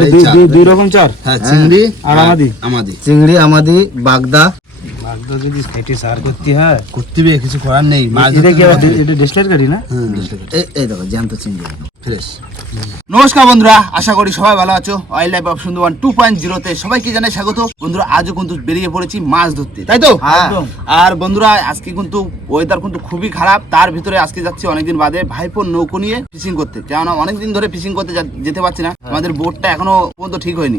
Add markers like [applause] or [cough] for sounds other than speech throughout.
দুই- চার। দুই- দুই রকম চার হ্যাঁ চিংড়ি আর আমাদি? আমাদি। চিংড়ি আমাদি বাগদা। বাগদা যদি সাইটে সার করতে হয় করতে হবে কিছু করার নেই। মাছ এটা কি এটা ডিসলাইট গাড়ি না? হ্যাঁ এই দেখো জ্যান্ত চিংড়ি। ফ্রেশ। নমস্কার বন্ধুরা আশা করি সবাই ভালো আছো। Wildlife of Sundarban two point জিরোতে সবাইকে জানাই স্বাগত। বন্ধুরা আজও কিন্তু বেরিয়ে পড়েছি মাছ ধরতে তাই তো? হ্যাঁ। আর বন্ধুরা আজকে কিন্তু ওয়েদার কিন্তু খুবই খারাপ। তার ভিতরে আজকে যাচ্ছি অনেকদিন বাদে ভাইপোর নৌকো নিয়ে ফিশিং করতে। কেননা অনেকদিন ধরে ফিশিং করতে যেতে পারছি না। আমাদের বোটটা এখনও পর্যন্ত ঠিক হয়নি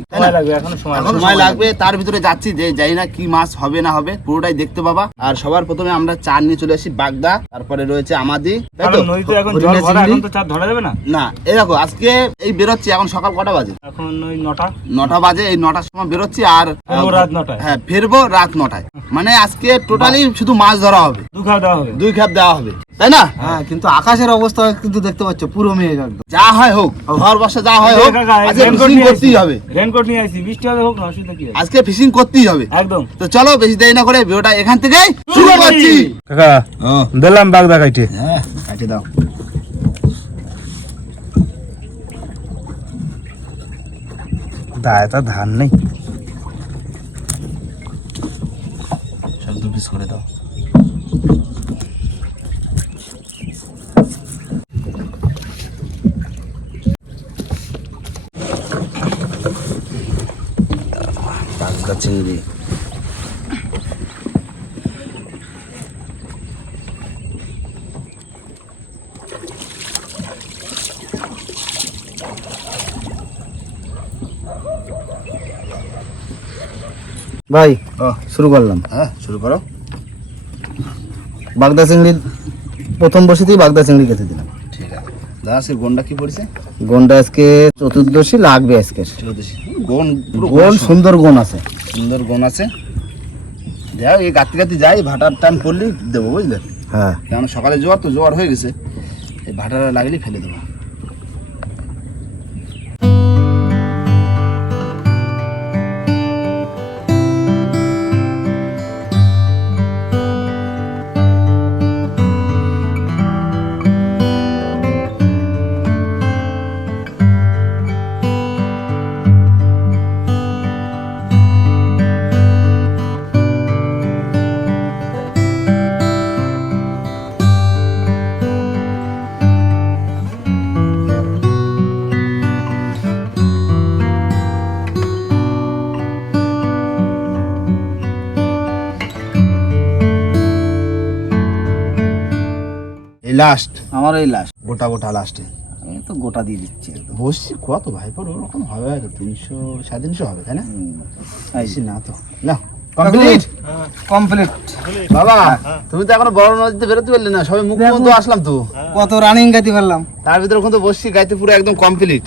সময় লাগবে তার ভিতরে যাচ্ছি যে জানি না কি মাছ হবে না হবে পুরোটাই দেখতে পাবা। আর সবার প্রথমে আমরা চার নিয়ে চলে আসি বাগদা তারপরে রয়েছে আমাদি তাই তো? এখন জল ভরা এখন তো চার ধরা যাবে না? না দেখো আজকে এই বেরোচ্ছি এখন সকাল কটা বাজে? এখন ওই নটা। নটা বাজে এই নটার সময় বেরোচ্ছি আর রাত নটায়। হ্যাঁ ফেরবো রাত নটায়। মানে আজকে টোটালি শুধু মাছ ধরা হবে। দু খাওয়া দেওয়া হবে। দুই খাপ দেওয়া হবে। তাই না? হ্যাঁ। কিন্তু আকাশের অবস্থা কিন্তু দেখতে পাচ্ছ পুরো মেঘ একদম। যা হয় হোক ঘর বসে যা হয় হোক আজকে ফিশিং নিয়ে করতেই হবে। রেনকোট নিয়ে আসি বৃষ্টি হবে হোক না অসুবিধা কি আজকে ফিশিং করতেই হবে। একদম। তো চলো বেশি দেরি না করে ভিডিওটা এখান থেকে শুরু করছি। কাকা দিলাম বাগদা কাইটে হ্যাঁ কাটে দাও। দায় তা ধান নেই। সব দু পিস করে দাও। চিংড়ি ভাই শুরু করলাম। হ্যাঁ শুরু করো। বাগদা প্রথম বসেতেই বাগদা চিংড়ি কেটে দিলাম। ঠিক আছে। দাদা সে গন্ডা কি পড়েছে? গন্ডা আজকে চতুর্দশী লাগবে আজকে। গন সুন্দর গোন আছে। সুন্দর গন আছে। যাই এই গাতি গাতি যাই ভাটার টান দেবো বুঝলে? হ্যাঁ। কারণ সকালে জোয়ার তো জোয়ার হয়ে গেছে। এই ভাটাটা লাগলে ফেলে দেবো। লাস্ট আমার এই লাস্ট গোটা গোটা লাস্টে আমি তো গোটা দিয়ে দিচ্ছি বসছি কত ভাই পর ওরকম হবে হয়তো তিনশো সাড়ে তিনশো হবে তাই না? বেশি না তো। না কমপ্লিট কমপ্লিট বাবা তুমি তো এখনও বড় নদীতে বেরোতে পারলে না সবাই মুখ বন্ধ আসলাম তো। কত রানিং গাইতে পারলাম। তার ভিতরে কিন্তু বসছি গাইতে পুরো একদম কমপ্লিট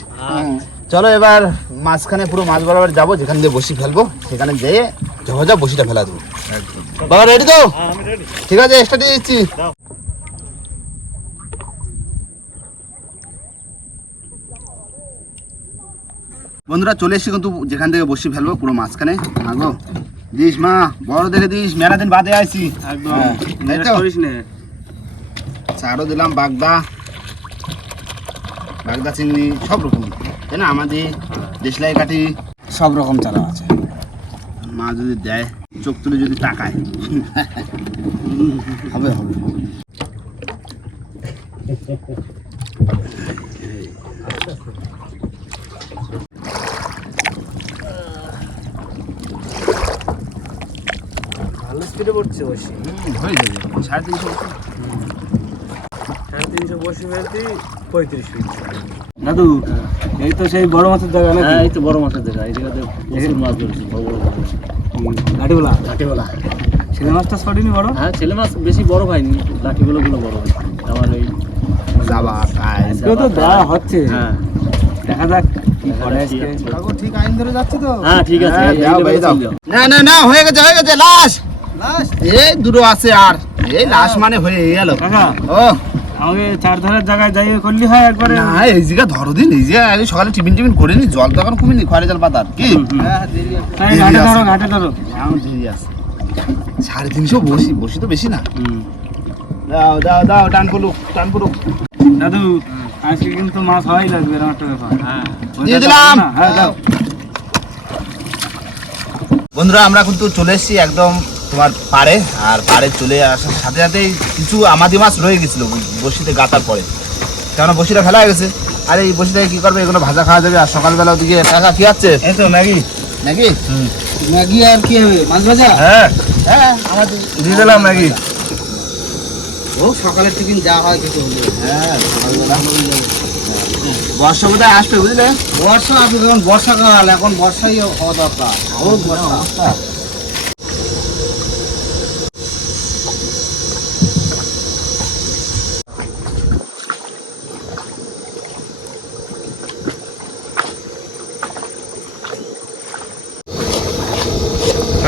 চলো এবার মাঝখানে পুরো মাছ বরাবর যাব যেখান দিয়ে বসি ফেলব সেখানে যেয়ে ঝগঝা বসিটা ফেলা দেবো। বাবা রেডি তো? ঠিক আছে এক্সট্রা দিয়ে দিচ্ছি বন্ধুরা চলে এসেছি কিন্তু যেখান থেকে বসি ফেলব পুরো মাঝখানে। মাগো দিস মা বড় দেখে দিস মেলা দিন বাদে আইছি। একদম। হ্যাঁ, তাই তো? করিস নে। চারও দিলাম বাগদা। বাগদা চিংড়ি সব রকম। তাই না আমাদের দেশলাই কাঠি। সব রকম চারা আছে। মা যদি দেয় চোখ তুলে যদি তাকায়। হবে হবে। স্পিডে পড়ছে বসি। হয়ে যাবে। সাড়ে তিনশো। সাড়ে তিনশো বসি ফেলতি পঁয়ত্রিশ ফিট। দাদু এই তো সেই বড় মাছের জায়গা না হ্যাঁ এই তো বড় মাছের জায়গা। এই জায়গাতে প্রচুর মাছ ধরেছি বড় বড় মাছ। ছেলে মাছটা ছড়িনি বড়? হ্যাঁ ছেলে মাছ বেশি বড় হয়নি লাঠিগুলো গুলো বড় হয়েছে আমার ওই যাবা খায় কেউ তো দেওয়া হচ্ছে। হ্যাঁ। দেখা যাক কি করে আজকে। ঠিক আইন ধরে যাচ্ছি তো? হ্যাঁ ঠিক আছে। হ্যাঁ। না না না হয়ে গেছে হয়ে গেছে লাশ! লাস্ট এই দুটো আছে আর। এই লাশ মানে হয়ে গেল। ও। আমাকে চার ধারের জায়গায় যাই করলি হয় একবারে? না এই জায়গা ধরো দিন এই যে আগে সকালে টিফিন টিফিন করে নি জল তো এখন কমিনি জল পাতার কি? হ্যাঁ দেরি আছে। তাই দেরি ঘাটে ধরো ঘাটে ধরো। এখন দেরি আছে। সাড়ে তিনশো বসি বসি তো বেশি না। হুম। দাও দাও দাও টান পড়ুক টান পড়ুক। দাদু আজকে কিন্তু মাছ হওয়াই লাগবে এরকম একটা ব্যাপার। হ্যাঁ। দিয়ে দিলাম। হ্যাঁ দাও। বন্ধুরা আমরা কিন্তু চলে এসেছি একদম তোমার পাড়ে আর পাড়ে চলে আসার সাথে সাথেই কিছু আমাদি মাছ রয়ে গেছিল বসিতে গাতার পরে। কেন বসিটা ফেলা হয়ে গেছে। আর এই বসিটাকে কি করবে? এগুলো ভাজা খাওয়া যাবে আর সকালবেলা ওদিকে টাকা কি আছে এই তো ম্যাগি। নাকি ম্যাগি আর কি হবে? মাছ ভাজা? হ্যাঁ। হ্যাঁ আমাদের দিয়ে দিলাম ম্যাগি। ও সকালের টিফিন যা হয় খেতে হলে হ্যাঁ সকালবেলা বর্ষা বোধহয় আসবে বুঝলে? বর্ষা আসবে এখন বর্ষাকাল এখন বর্ষাই হওয়া দরকার। ও বর্ষা।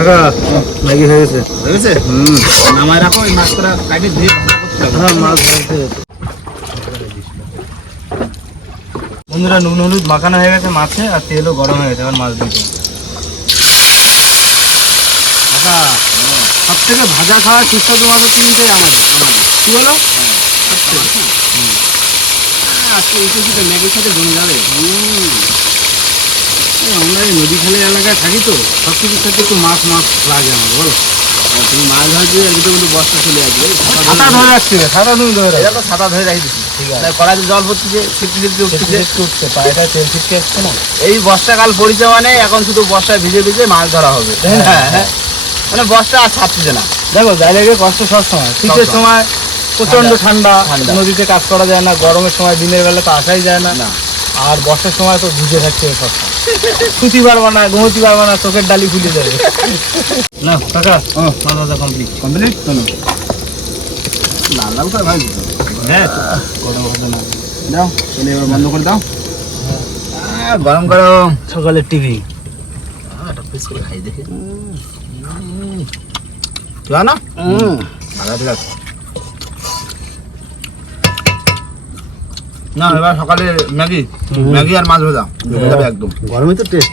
কাকা ম্যাগি হয়ে গেছে। হয়ে গেছে নামায় রাখো এই মাছটা কাটে ধুয়ে ভাজা করতে হবে। হ্যাঁ মাছ ভাজতে বন্ধুরা নুন হলুদ মাখানো হয়ে গেছে মাছে আর তেলও গরম হয়ে গেছে এবার মাছ দিতে। সব থেকে ভাজা খাওয়ার সুস্বাদু মাছ হচ্ছে কিন্তু এই আমাদের কি বলো? আজকে এই কিছুটা ম্যাগির সাথে জমে যাবে। এই আমরা এই নদী খালি এলাকায় থাকি তো সব কিছুর সাথে একটু মাছ মাছ লাগে আমার বলো। তুমি মাছ এদিকে কিন্তু বর্ষা চলে আসবে। ছাতা ধরে রাখছি ছাতা তুমি ধরে তো সাদা ধরে রাখি ঠিক আছে। কড়াইতে জল ভর্তিছে ছিটকে ছিটকে উঠতেছে। উঠছে পায়েটা তেল ছিটকে আসছে না? এই বর্ষাকাল পড়েছে মানে এখন শুধু বর্ষায় ভিজে ভিজে মাছ ধরা হবে। হ্যাঁ হ্যাঁ। মানে বর্ষা আর ছাড়ছে না। দেখো জায়গায় কষ্ট সব সময় শীতের সময়। সময় প্রচণ্ড ঠান্ডা। নদীতে কাজ করা যায় না গরমের সময় দিনের বেলা তো আসাই যায় না। আর বর্ষার সময় তো ভিজে থাকছে সব শুতি পারবা না ঘুমোতে পারবা না চোখের ডালি ফুলে যাবে। না কাকা ভাজা কমপ্লিট কমপ্লিট শোনো লাল লাল করে ভাই হ্যাঁ। কোনো না। দাও চলে এবার বন্ধ করে দাও। গরম গরম সকালের টিভি খাই দেখে। না ভালো না এবার সকালে ম্যাগি। ম্যাগি আর মাছ ভাজা। যাবে একদম। গরমে তো টেস্ট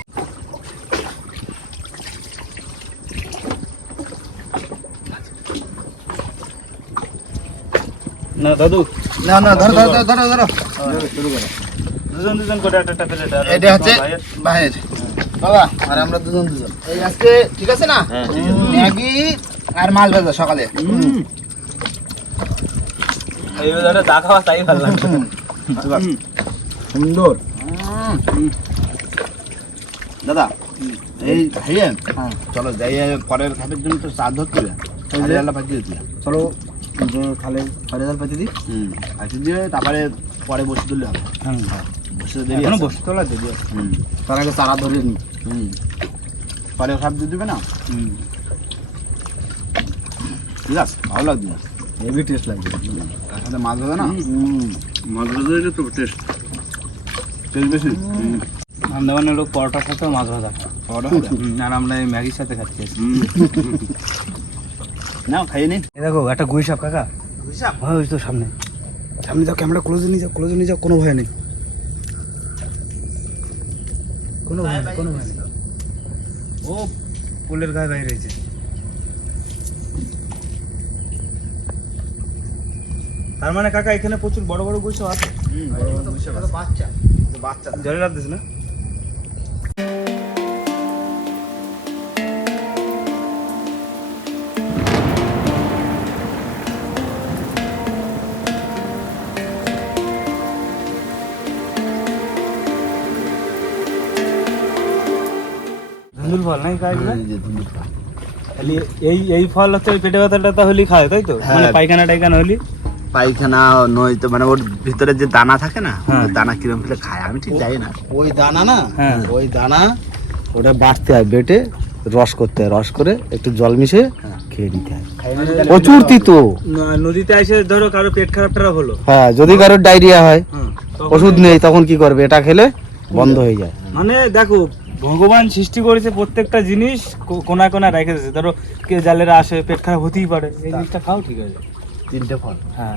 না দাদু। না না ধরো ধরো ধরো ধরো দুজন দুজন করে একটা একটা প্লেট এটা হচ্ছে ভাইয়ের বাবা আর আমরা দুজন দুজন। এই আজকে ঠিক আছে না? হ্যাঁ, ম্যাগি আর মাছ ভাজা সকালে। এই চা খাওয়া তাই ভালো লাগছে সুন্দর। দাদা এই ভাইয়া চলো যাই পরের খাটের জন্য তো চা ধরতে হবে। চলো খালে সাড়ে হাজার পাতি দিই। হুম। পাঠিয়ে দিয়ে তারপরে পরে বসে তুললে হবে। বসে দেরি এখনও বসে তোলা দেরি হুম। তার আগে চারা ধরে নি। হুম। পরে সব দিয়ে দিবে না? ঠিক আছে ভালো লাগবে। হেভি টেস্ট লাগবে। তার সাথে মাছ ভাজা না? মাছ ভাজা তো টেস্ট তেল বেশি? আন্দামানের লোক পরোটার সাথে মাছ ভাজা খায়। আর আমরা এই ম্যাগির সাথে খাচ্ছি। [laughs] না খাইয়ে নিন দেখো একটা গুই সাপ কাকা। হ্যাঁ ওই তো সামনে। সামনে যাও ক্যামেরা ক্লোজে নিয়ে যাও ক্লোজে নিয়ে যাও কোনো ভয় নেই। কোনো ভয় নেই, কোনো ভয় নেই। ও পুলের গায়ে বাইরে রয়েছে তার মানে কাকা এখানে প্রচুর বড় বড় গুই সব আছে? বাচ্চা। বাচ্চা জলে রাখ না? ধুন্দুল ফল নাই খাই খালি এই এই ফল হচ্ছে পেটে ব্যথাটা তাহলে খায় তাই তো? হ্যাঁ। মানে পায়খানা টাইখানা হলি? পায়খানা নয় তো মানে ওর ভিতরে যে দানা থাকে না হ্যাঁ। ওই দানা কিরম ফেলে খায় আমি ঠিক জানি না। ওই দানা না? হ্যাঁ। ওই দানা ওটা বাটতে হয় বেটে রস করতে হয় রস করে একটু জল মিশে খেয়ে নিতে হয়। প্রচুর তিতো। নদীতে এসে ধরো কারও পেট খারাপ টারাপ হলো। হ্যাঁ যদি কারোর ডায়রিয়া হয় ওষুধ নেই তখন কি করবে? এটা খেলে বন্ধ হয়ে যায়। মানে দেখো ভগবান সৃষ্টি করেছে প্রত্যেকটা জিনিস কো- কোনায় কোনায় রেখে দিয়েছে। ধরো কে জালেরা আসে পেট খারাপ হতেই পারে এই জিনিসটা খাও ঠিক আছে। তিনটে ফল। হ্যাঁ।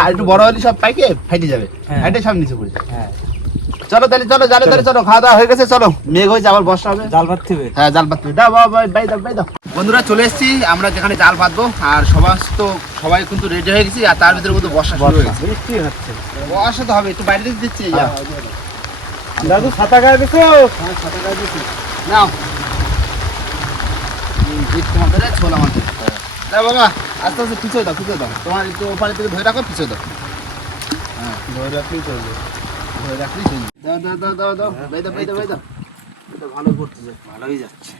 আর একটু বড় হলে সব পাইকে ফাইটে যাবে। হ্যাঁ। ফাইটে সব নিচে পড়ে হ্যাঁ। চলো তাহলে চলো জালে তাহলে চলো খাওয়া দাওয়া হয়ে গেছে চলো। মেঘ হয়েছে আবার বর্ষা হবে। জাল পাততে হ্যাঁ জাল পাততে দাও বাবা বাই বাই দাও বাই দাও। বন্ধুরা চলে এসেছি। আমরা যেখানে জাল পাতবো আর সবাই তো সবাই কিন্তু রেডি হয়ে গেছি আর তার ভিতরে কিন্তু বর্ষা শুরু হয়ে গেছে। বর্ষা তো হবে একটু বাইরে দিকে দিচ্ছি দাদু ছাতা গায়ে দেখো নাও। হুম, জিত তোমাদের ছোলা আমাদের দাও বাবা। আস্তে আস্তে পিছিয়ে দাও পিছিয়ে দাও। তোমার একটু ওপারে থেকে ধরে রাখো পিছিয়ে দাও। হ্যাঁ ধরে রাখলেই চলবে। ধরে রাখলেই চলবে। দাও দাও দাও দাও দাও। দাও এটা ভালো করতেছে ভালোই যাচ্ছে।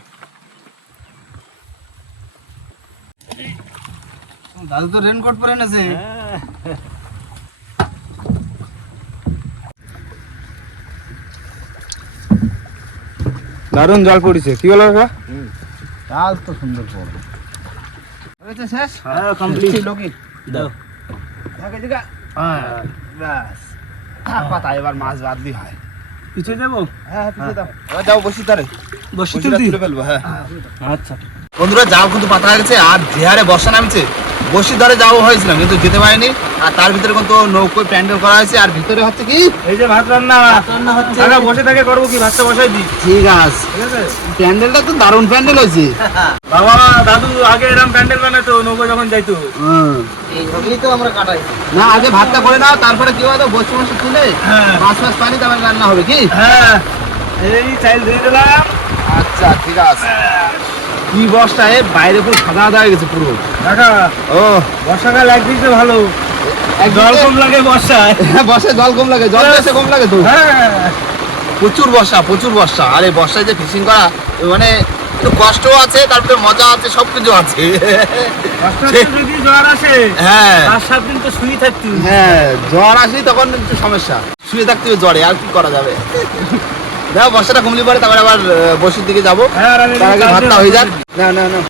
দাদু তো রেনকোট পরে নেছে দারুণ জল পড়েছে। কি বলো কাকা? চাল তো সুন্দর পড়বে হয়েছে শেষ হ্যাঁ কমপ্লিট লোকি দাও থাকে জায়গা হ্যাঁ ব্যাস থাক পাতা এবার মাছ বাদলি হয় পিছিয়ে যাব হ্যাঁ পিছিয়ে দাও এবার যাও বসি তারে বসে বসিটা তুলতি তুলে ফেলব হ্যাঁ আচ্ছা বন্ধুরা যাও কিন্তু পাতা গেছে আর যে হারে বর্ষা নামছে বসি ধরে যাওয়া হয়েছিলাম কিন্তু যেতে পারিনি। আর তার ভিতরে কিন্তু নৌকোয় প্যান্ডেল করা হয়েছে আর ভিতরে হচ্ছে কি? এই যে ভাত রান্না রান্না হচ্ছে। বসে থাকে করব কি? ভাতটা বসাই দিই। ঠিক আছে। ঠিক আছে? প্যান্ডেলটা তো দারুণ প্যান্ডেল হয়েছে। বাবা দাদু আগে এরকম প্যান্ডেল বানাতো নৌকো যখন যাইতো। এইভাবেই তো আমরা কাটাই। না আগে ভাতটা করে নাও তারপরে কি হবে বসে বসে তুলে হ্যাঁ। মাছ মাছ পানি তারপরে রান্না হবে কি? হ্যাঁ। এই চাইল দিয়ে দিলাম। আচ্ছা ঠিক আছে। কি বর্ষা এ বাইরে পুরো সাদা হয়ে গেছে পুরো। কাকা ও। বর্ষাকাল একদিক দিয়ে ভালো। জল কম লাগে বর্ষায়। [laughs] বর্ষায় জল কম লাগে জল বেশি কম লাগে তো। হ্যাঁ। প্রচুর বর্ষা প্রচুর বর্ষা। আর এই বর্ষায় যে ফিশিং করা মানে একটু কষ্টও আছে তারপরে মজা আছে সব কিছু আছে [laughs] যদি জ্বর আসে হ্যাঁ। পাঁচ সাত দিন তো শুয়ে থাকতি হ্যাঁ জ্বর আসলেই তখন একটু সমস্যা। শুয়ে থাকতে হবে জ্বরে আর কি করা যাবে? দেখো বর্ষাটা কমলি পরে তারপরে আবার বসির দিকে যাব। হ্যাঁ তার আগে ভাতটা হয়ে যাক। না না না।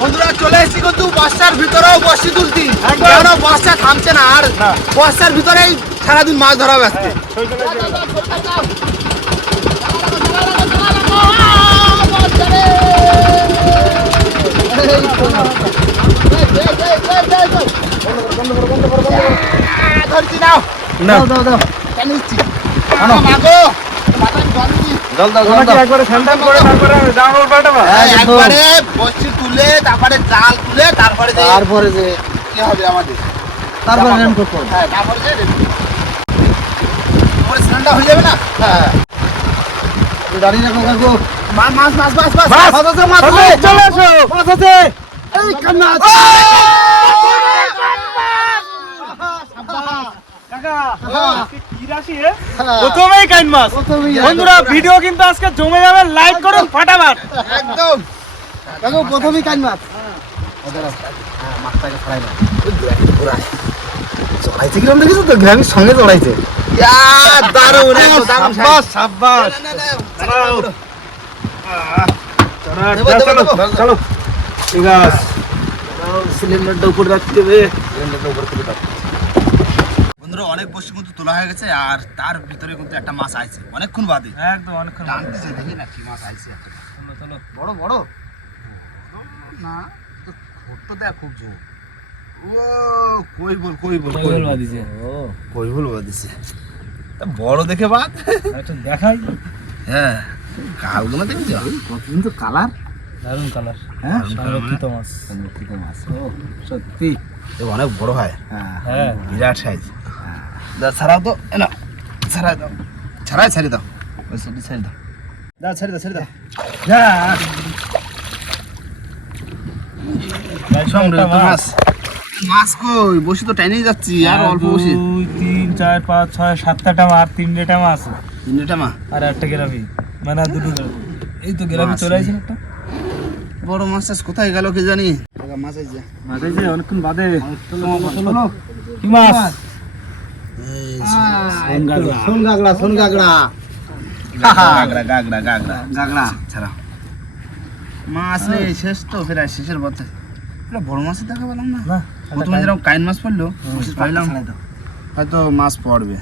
বন্ধুরা চলে এসেছি কিন্তু বর্ষার ভিতরেও বসি তুলতি। কেন বর্ষা থামছে না আর বর্ষার ভিতরেই সারাদিন মাছ ধরা ব্যস্ত। ধরছি তারপরে যে তারপরে কি হবে আমাদের। তারপরে হ্যাঁ তারপরে যে তারপরে হয়ে যাবে না? হ্যাঁ। দাঁড়িয়ে রাখো কাকু মাছ মাছ মাছ মাছ মাছ আছে মাছ আছে চলে এসো! মাছ আছে। এই কান্না কাকা কি রাশি রে প্রথমেই কাইন মাছ। বন্ধুরা ভিডিও কিন্তু আজকে জমে যাবে। লাইক করুন ফাটাফাট। একদম। কাকু প্রথমেই কাজ মাছ। চড়াইছে কিরম দেখেছ তো গ্রামের সঙ্গে চড়াইছে দারুণ দারুণ সাব্বাস। সাব্বাস। চলো সিলিন্ডারটা উপরে বন্ধুরা অনেক বসে কিন্তু তোলা হয়ে গেছে আর তার ভিতরে কিন্তু একটা মাছ আইছে অনেকক্ষণ বাদে একদম অনেকক্ষণ টানতেছে দেখি না কি মাছ আইছে চলো চলো বড় বড় না তো দেখ খুব জোর ও কই বল কই বল কই বল দিছে কই বল বাদিছে তা বড় দেখে বাদ একটা দেখাই হ্যাঁ কালগুলো দেখেছ কিন্তু কালার? দারুণ কালার। হ্যাঁ? সংরক্ষিত মাছ। মাছ। সত্যি। এ অনেক বড় হয়। হ্যাঁ। হ্যাঁ। বিরাট সাইজ দা ছাড়াও তো। এ না ছাড়াই দাও। ছাড়াই ছাড়ি দাও। ওই সাইডে ছাড়ি দাও। দাও ছাড়ি দাও ছাড়ি দাও। সংরক্ষিত মাছ। মাছ। কই? বসে তো টাইনেই যাচ্ছি আর অল্প বসে। দুই তিন চার পাঁচ ছয় সাতটা টামা আর তিনটে টামা আছে তিনটা মা আর একটা গ্রাফি মানে দুটো এই তো মাছ চলে নেই। একটা। বড় মাছ কোথায় গেল কি জানি? মাছ আইছে মাছ আছে অনেকক্ষণ বাদে। কি মাছ? সোন গাগড়া সোন গাগড়া গাগড়া গাগরা গাগরা গাগরা গাগড়া ছাড়া মাছ নেই শেষ তো প্রায় শেষের পথে। বড় মাছ দেখা পেলাম না। না প্রথমে যেরকম কাইন মাছ পড়ল পাইলাম। হয়তো মাছ পড়বে।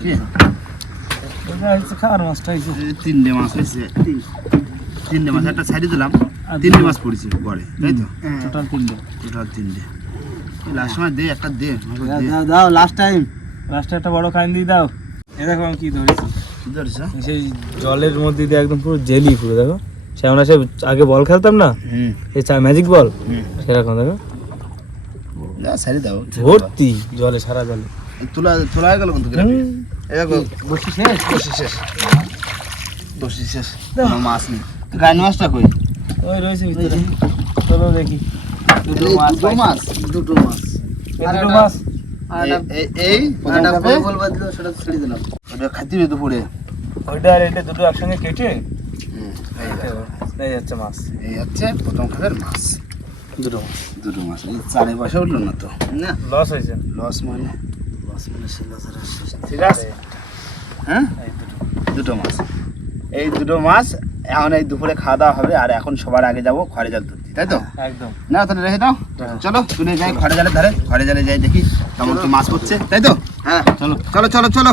কি? খাওয়ার মাছটা হয়েছে তিনটে মাছ হয়েছে তিনটে মাছ একটা সাইডে দিলাম। তিনটে মাছ পড়েছে তাই তো? টোটাল তিনটে। টোটাল তিনটে। লাস্ট সময় দে একটা দে দাও লাস্ট টাইম লাস্টে একটা বড় খাইন দিয়ে দাও। এ দেখো আমি কি ধরেছি। কি ধরেছ? সেই জলের মধ্যে দিয়ে একদম পুরো জেলি পুরো দেখো। সে আমরা সে আগে বল খেলতাম না? চা ম্যাজিক বল সেরকম দেখো। দাও। ভর্তি জলে সারা জলে। তোলা তোলা হয়ে গেল কিন্তু বসি শেষ? বসি শেষ। বসি শেষ। মাছ নেই। মাছটা কই? ওই রয়েছে ভিতরে। চলো দেখি। দুটো মাছ দুটো মাছ? দুটো মাছ। দুটো এই- সেটা ছেড়ে দিলাম। ওটা দুপুরে। ওইটা আর এটা দুটো একসঙ্গে কেটে এই যাচ্ছে মাছ। এই হচ্ছে প্রথম খাপের মাছ। দুটো মাছ। দুটো মাছ। এই চারে পয়সা উঠল না তো? না। লস হয়েছে। লস মানে? ঠিক আছে? হ্যাঁ? এই দুটো দুটো মাছ। এই দুটো মাছ এখন এই দুপুরে খাওয়া দাওয়া হবে আর এখন সবার আগে যাব খড়ে জাল তুলতে তাই তো? একদম। না তাহলে রেখে দাও। চলো তুলে যাই খড়ে জালের ধারে। খড়ে জালে যাই দেখি কেমন কি মাছ পড়ছে তাই তো? হ্যাঁ। চলো চলো চলো চলো।